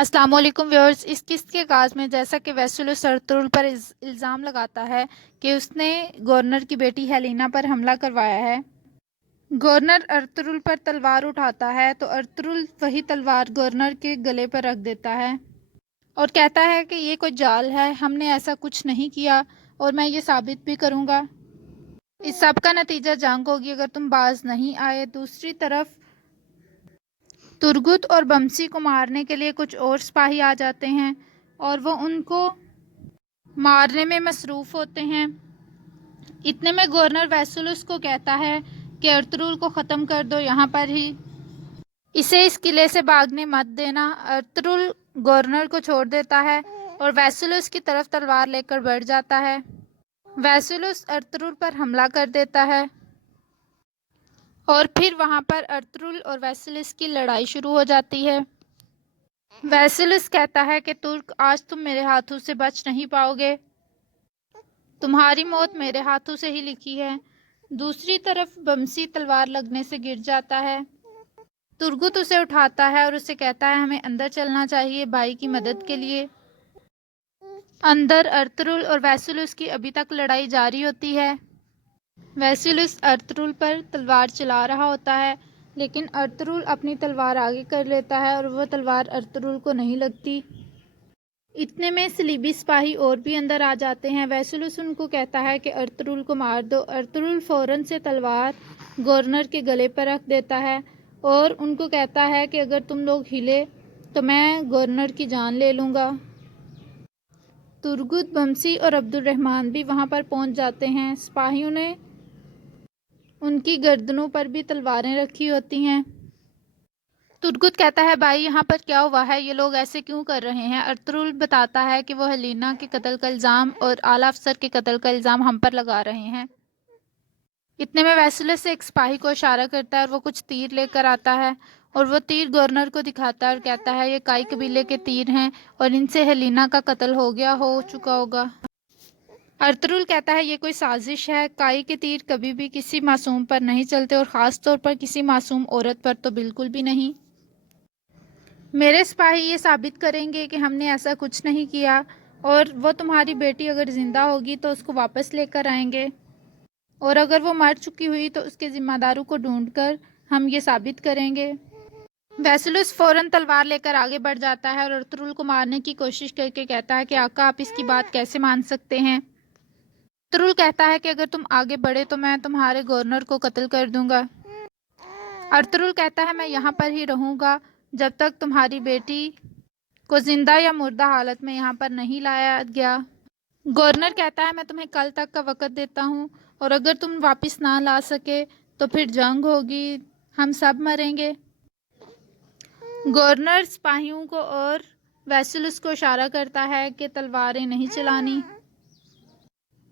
السلام علیکم ویورز، اس قسط کے آغاز میں جیسا کہ ویسلوس ارطغرل پر الزام لگاتا ہے کہ اس نے گورنر کی بیٹی ہیلینا پر حملہ کروایا ہے۔ گورنر ارطغرل پر تلوار اٹھاتا ہے تو ارطغرل وہی تلوار گورنر کے گلے پر رکھ دیتا ہے اور کہتا ہے کہ یہ کوئی جال ہے، ہم نے ایسا کچھ نہیں کیا اور میں یہ ثابت بھی کروں گا۔ اس سب کا نتیجہ جنگ ہوگی اگر تم باز نہیں آئے۔ دوسری طرف ترگت اور بمسی کو مارنے کے لیے کچھ اور سپاہی آ جاتے ہیں اور وہ ان کو مارنے میں مصروف ہوتے ہیں۔ اتنے میں گورنر ویسلوس کو کہتا ہے کہ ارطغرل کو ختم کر دو یہاں پر ہی، اسے اس قلعے سے بھاگنے مت دینا۔ ارطغرل گورنر کو چھوڑ دیتا ہے اور ویسلوس کی طرف تلوار لے کر بڑھ جاتا ہے۔ ویسلوس ارطغرل پر حملہ کر دیتا ہے اور پھر وہاں پر ارطغرل اور ویسلوس کی لڑائی شروع ہو جاتی ہے۔ ویسلوس کہتا ہے کہ ترک، آج تم میرے ہاتھوں سے بچ نہیں پاؤ گے، تمہاری موت میرے ہاتھوں سے ہی لکھی ہے۔ دوسری طرف بمسی تلوار لگنے سے گر جاتا ہے۔ ترگت اسے اٹھاتا ہے اور اسے کہتا ہے ہمیں اندر چلنا چاہیے بھائی کی مدد کے لیے۔ اندر ارطغرل اور ویسلوس کی ابھی تک لڑائی جاری ہوتی ہے۔ ویسلوس ارطغرل پر تلوار چلا رہا ہوتا ہے لیکن ارطغرل اپنی تلوار آگے کر لیتا ہے اور وہ تلوار ارطغرل کو نہیں لگتی۔ اتنے میں صلیبی سپاہی اور بھی اندر آ جاتے ہیں۔ ویسلوس ان کو کہتا ہے کہ ارطغرل کو مار دو۔ ارطغرل فوراً سے تلوار گورنر کے گلے پر رکھ دیتا ہے اور ان کو کہتا ہے کہ اگر تم لوگ ہلے تو میں گورنر کی جان لے لوں گا۔ ترگت، بمسی اور عبد الرحمن بھی وہاں پر پہنچ جاتے ہیں۔ سپاہیوں نے ان کی گردنوں پر بھی تلواریں رکھی ہوتی ہیں۔ ترگت کہتا ہے بھائی یہاں پر کیا ہوا ہے، یہ لوگ ایسے کیوں کر رہے ہیں؟ ارطغرل بتاتا ہے کہ وہ ہیلینا کے قتل کا الزام اور اعلیٰ افسر کے قتل کا الزام ہم پر لگا رہے ہیں۔ اتنے میں ویسلوس ایک سپاہی کو اشارہ کرتا ہے اور وہ کچھ تیر لے کر آتا ہے اور وہ تیر گورنر کو دکھاتا ہے اور کہتا ہے یہ کائی قبیلے کے تیر ہیں اور ان سے ہیلینا کا قتل ہو چکا ہوگا۔ ارطغرل کہتا ہے یہ کوئی سازش ہے، کائی کے تیر کبھی بھی کسی معصوم پر نہیں چلتے اور خاص طور پر کسی معصوم عورت پر تو بالکل بھی نہیں۔ میرے سپاہی یہ ثابت کریں گے کہ ہم نے ایسا کچھ نہیں کیا اور وہ تمہاری بیٹی اگر زندہ ہوگی تو اس کو واپس لے کر آئیں گے اور اگر وہ مر چکی ہوئی تو اس کے ذمہ داروں کو ڈھونڈ کر ہم یہ ثابت کریں گے۔ ویسلوس فوراً تلوار لے کر آگے بڑھ جاتا ہے اور ارطغرل کو مارنے کی کوشش کر کے کہتا ہے کہ آقا آپ اس کی بات کیسے مان سکتے ہیں؟ ارطغرل کہتا ہے کہ اگر تم آگے بڑھے تو میں تمہارے گورنر کو قتل کر دوں گا۔ ارطغرل کہتا ہے میں یہاں پر ہی رہوں گا جب تک تمہاری بیٹی کو زندہ یا مردہ حالت میں یہاں پر نہیں لایا گیا۔ گورنر کہتا ہے میں تمہیں کل تک کا وقت دیتا ہوں اور اگر تم واپس نہ لا سکے تو پھر جنگ ہوگی، ہم سب مریں گے۔ گورنر سپاہیوں کو اور ویسلوس کو اشارہ کرتا ہے کہ تلواریں نہیں چلانی۔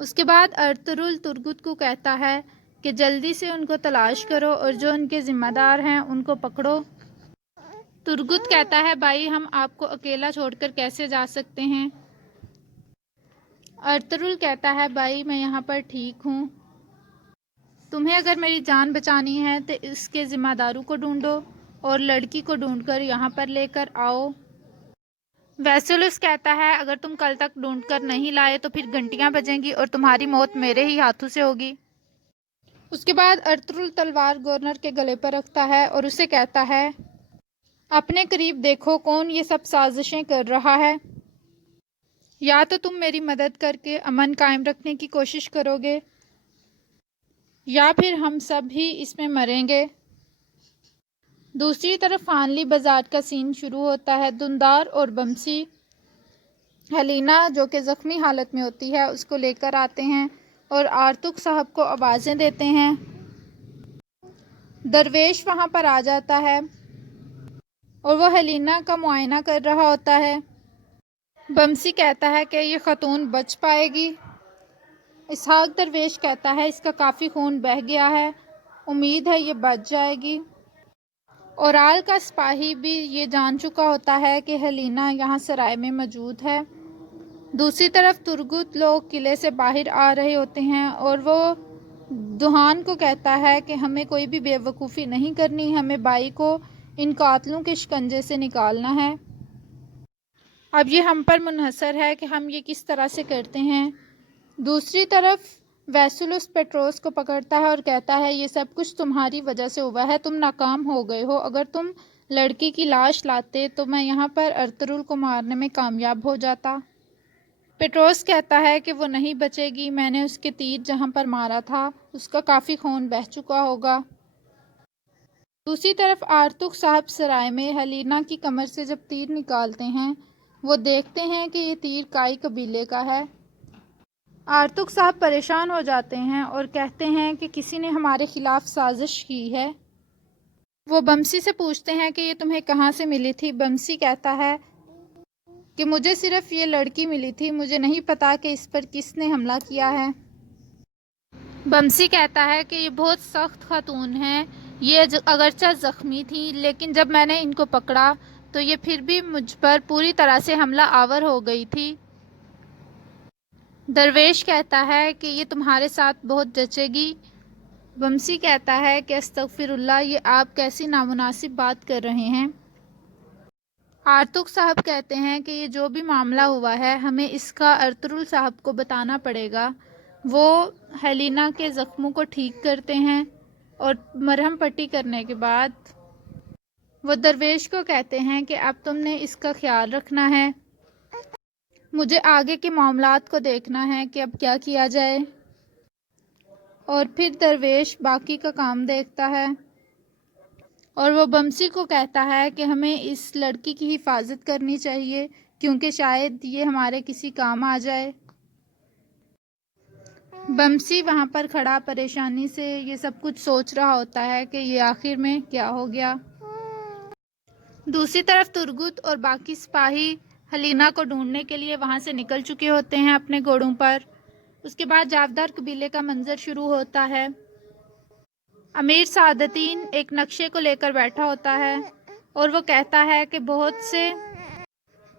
اس کے بعد ارطغرل ترگت کو کہتا ہے کہ جلدی سے ان کو تلاش کرو اور جو ان کے ذمہ دار ہیں ان کو پکڑو۔ ترگت کہتا ہے بھائی ہم آپ کو اکیلا چھوڑ کر کیسے جا سکتے ہیں؟ ارطغرل کہتا ہے بھائی میں یہاں پر ٹھیک ہوں، تمہیں اگر میری جان بچانی ہے تو اس کے ذمہ داروں کو ڈھونڈو اور لڑکی کو ڈھونڈ کر یہاں پر لے کر آؤ۔ ویسلوس کہتا ہے اگر تم کل تک ڈھونڈ کر نہیں لائے تو پھر گھنٹیاں بجیں گی اور تمہاری موت میرے ہی ہاتھوں سے ہوگی۔ اس کے بعد ارطغرل تلوار گورنر کے گلے پر رکھتا ہے اور اسے کہتا ہے اپنے قریب دیکھو کون یہ سب سازشیں کر رہا ہے، یا تو تم میری مدد کر کے امن قائم رکھنے کی کوشش کرو گے یا پھر ہم سب ہی اس میں مریں گے۔ دوسری طرف فانلی بازار کا سین شروع ہوتا ہے۔ دندار اور بمسی ہیلینا جو کہ زخمی حالت میں ہوتی ہے اس کو لے کر آتے ہیں اور آرتک صاحب کو آوازیں دیتے ہیں۔ درویش وہاں پر آ جاتا ہے اور وہ ہیلینا کا معائنہ کر رہا ہوتا ہے۔ بمسی کہتا ہے کہ یہ خاتون بچ پائے گی۔ اسحاق درویش کہتا ہے اس کا کافی خون بہہ گیا ہے، امید ہے یہ بچ جائے گی۔ اورال کا سپاہی بھی یہ جان چکا ہوتا ہے کہ ہیلینا یہاں سرائے میں موجود ہے۔ دوسری طرف ترگت لوگ قلعے سے باہر آ رہے ہوتے ہیں اور وہ دوحان کو کہتا ہے کہ ہمیں کوئی بھی بے وقوفی نہیں کرنی، ہمیں بائی کو ان قاتلوں کے شکنجے سے نکالنا ہے۔ اب یہ ہم پر منحصر ہے کہ ہم یہ کس طرح سے کرتے ہیں۔ دوسری طرف ویسولس پیٹروس کو پکڑتا ہے اور کہتا ہے یہ سب کچھ تمہاری وجہ سے ہوا ہے، تم ناکام ہو گئے ہو، اگر تم لڑکی کی لاش لاتے تو میں یہاں پر ارطغرل کو مارنے میں کامیاب ہو جاتا۔ پیٹروس کہتا ہے کہ وہ نہیں بچے گی، میں نے اس کے تیر جہاں پر مارا تھا اس کا کافی خون بہہ چکا ہوگا۔ دوسری طرف آرتوک صاحب سرائے میں ہیلینا کی کمر سے جب تیر نکالتے ہیں وہ دیکھتے ہیں کہ یہ تیر کائی قبیلے کا ہے۔ آرتوک صاحب پریشان ہو جاتے ہیں اور کہتے ہیں کہ کسی نے ہمارے خلاف سازش کی ہے۔ وہ بمسی سے پوچھتے ہیں کہ یہ تمہیں کہاں سے ملی تھی؟ بمسی کہتا ہے کہ مجھے صرف یہ لڑکی ملی تھی، مجھے نہیں پتا کہ اس پر کس نے حملہ کیا ہے۔ بمسی کہتا ہے کہ یہ بہت سخت خاتون ہیں، یہ اگرچہ زخمی تھی لیکن جب میں نے ان کو پکڑا تو یہ پھر بھی مجھ پر پوری طرح سے حملہ آور ہو گئی تھی۔ درویش کہتا ہے کہ یہ تمہارے ساتھ بہت جچے گی۔ بمسی کہتا ہے کہ استغفر اللہ، یہ آپ کیسی نامناسب بات کر رہے ہیں۔ آرتوک صاحب کہتے ہیں کہ یہ جو بھی معاملہ ہوا ہے ہمیں اس کا ارطغرل صاحب کو بتانا پڑے گا۔ وہ ہیلینا کے زخموں کو ٹھیک کرتے ہیں اور مرہم پٹی کرنے کے بعد وہ درویش کو کہتے ہیں کہ اب تم نے اس کا خیال رکھنا ہے، مجھے آگے کے معاملات کو دیکھنا ہے کہ اب کیا کیا جائے۔ اور پھر درویش باقی کا کام دیکھتا ہے اور وہ بمسی کو کہتا ہے کہ ہمیں اس لڑکی کی حفاظت کرنی چاہیے کیونکہ شاید یہ ہمارے کسی کام آ جائے۔ بمسی وہاں پر کھڑا پریشانی سے یہ سب کچھ سوچ رہا ہوتا ہے کہ یہ آخر میں کیا ہو گیا۔ دوسری طرف ترگت اور باقی سپاہی ہیلینا کو ڈھونڈنے کے لیے وہاں سے نکل چکے ہوتے ہیں اپنے گھوڑوں پر۔ اس کے بعد جاودار قبیلے کا منظر شروع ہوتا ہے۔ امیر سعادتین ایک نقشے کو لے کر بیٹھا ہوتا ہے اور وہ کہتا ہے کہ بہت سے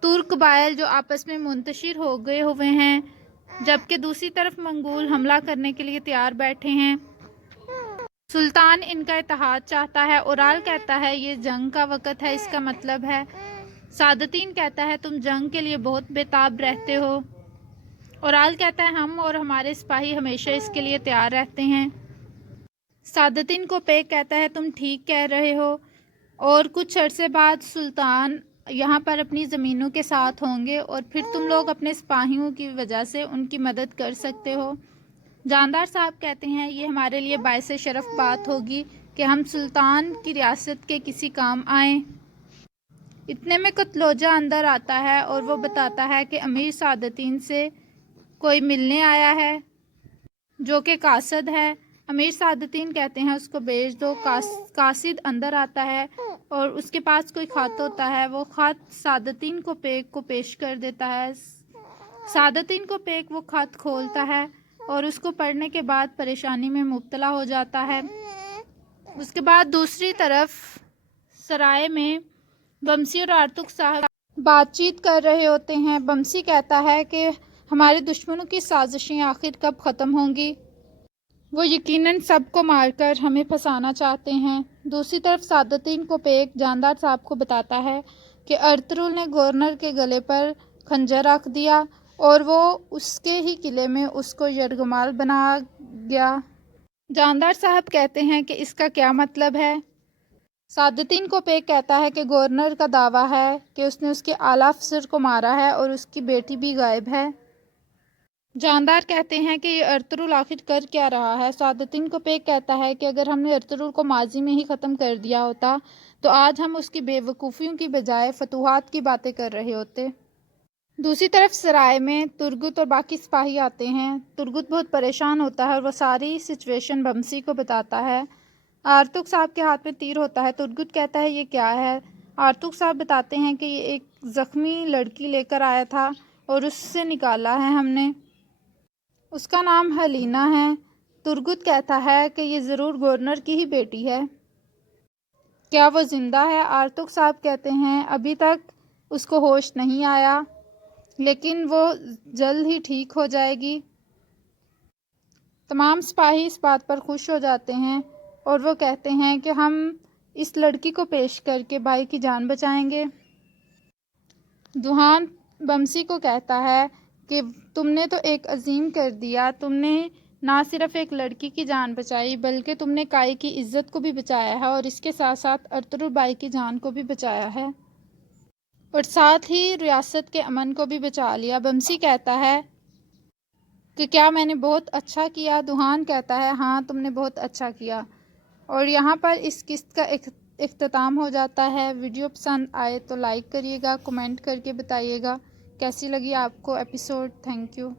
ترک قبائل جو آپس میں منتشر ہو گئے ہوئے ہیں جبکہ دوسری طرف منگول حملہ کرنے کے لیے تیار بیٹھے ہیں۔ سلطان ان کا اتحاد چاہتا ہے۔ اورال کہتا ہے یہ جنگ کا وقت ہے، اس کا مطلب ہے۔ سعادتین کہتا ہے تم جنگ کے لیے بہت بےتاب رہتے ہو۔ اورال کہتا ہے ہم اور ہمارے سپاہی ہمیشہ اس کے لیے تیار رہتے ہیں۔ سعادتین کو پیک کہتا ہے تم ٹھیک کہہ رہے ہو اور کچھ عرصے بعد سلطان یہاں پر اپنی زمینوں کے ساتھ ہوں گے اور پھر تم لوگ اپنے سپاہیوں کی وجہ سے ان کی مدد کر سکتے ہو۔ جاندار صاحب کہتے ہیں یہ ہمارے لیے باعث شرف بات ہوگی کہ ہم سلطان کی ریاست کے کسی کام آئیں۔ اتنے میں کتلوجہ اندر آتا ہے اور وہ بتاتا ہے کہ امیر سعادتین سے کوئی ملنے آیا ہے جو کہ قاصد ہے۔ امیر سعادتین کہتے ہیں اس کو بھیج دو۔ قاصد اندر آتا ہے اور اس کے پاس کوئی خط ہوتا ہے، وہ خط سعادتین کو پیک کو پیش کر دیتا ہے۔ سعادتین کو پیک وہ خط کھولتا ہے اور اس کو پڑھنے کے بعد پریشانی میں مبتلا ہو جاتا ہے۔ اس کے بعد دوسری طرف سرائے میں بمسی اور آرتوک صاحب بات چیت کر رہے ہوتے ہیں۔ بمسی کہتا ہے کہ ہمارے دشمنوں کی سازشیں آخر کب ختم ہوں گی؟ وہ یقیناً سب کو مار کر ہمیں پھنسانا چاہتے ہیں۔ دوسری طرف سعادتین کو پیک جاندار صاحب کو بتاتا ہے کہ ارطغرل نے گورنر کے گلے پر خنجر رکھ دیا اور وہ اس کے ہی قلعے میں اس کو یرغمال بنا گیا۔ جاندار صاحب کہتے ہیں کہ اس کا کیا مطلب ہے؟ سعادتین کو پیک کہتا ہے کہ گورنر کا دعویٰ ہے کہ اس نے اس کے اعلیٰ افسر کو مارا ہے اور اس کی بیٹی بھی غائب ہے۔ جاندار کہتے ہیں کہ یہ ارطغرل آخر کر کیا رہا ہے؟ سعادتین کو پیک کہتا ہے کہ اگر ہم نے ارطغرل کو ماضی میں ہی ختم کر دیا ہوتا تو آج ہم اس کی بے وقوفیوں کی بجائے فتوحات کی باتیں کر رہے ہوتے۔ دوسری طرف سرائے میں ترگت اور باقی سپاہی آتے ہیں۔ ترگت بہت پریشان ہوتا ہے اور وہ ساری سچویشن بمسی کو بتاتا ہے۔ آرتوک صاحب کے ہاتھ میں تیر ہوتا ہے۔ ترگت کہتا ہے یہ کیا ہے؟ آرتوک صاحب بتاتے ہیں کہ یہ ایک زخمی لڑکی لے کر آیا تھا اور اس سے نکالا ہے ہم نے، اس کا نام ہیلینا ہے۔ ترگت کہتا ہے کہ یہ ضرور گورنر کی ہی بیٹی ہے، کیا وہ زندہ ہے؟ آرتوک صاحب کہتے ہیں ابھی تک اس کو ہوش نہیں آیا لیکن وہ جلد ہی ٹھیک ہو جائے گی۔ تمام سپاہی اس بات پر خوش ہو جاتے ہیں اور وہ کہتے ہیں کہ ہم اس لڑکی کو پیش کر کے بھائی کی جان بچائیں گے۔ دوحان بمسی کو کہتا ہے کہ تم نے تو ایک عظیم کر دیا، تم نے نہ صرف ایک لڑکی کی جان بچائی بلکہ تم نے کائی کی عزت کو بھی بچایا ہے اور اس کے ساتھ ساتھ ارطغرل بائی کی جان کو بھی بچایا ہے اور ساتھ ہی ریاست کے امن کو بھی بچا لیا۔ بمسی کہتا ہے کہ کیا میں نے بہت اچھا کیا؟ دوہان کہتا ہے ہاں تم نے بہت اچھا کیا۔ اور یہاں پر اس قسط کا اختتام ہو جاتا ہے۔ ویڈیو پسند آئے تو لائک کریے گا، کمنٹ کر کے بتائیے گا کیسی لگی آپ کو ایپیسوڈ۔ Thank you.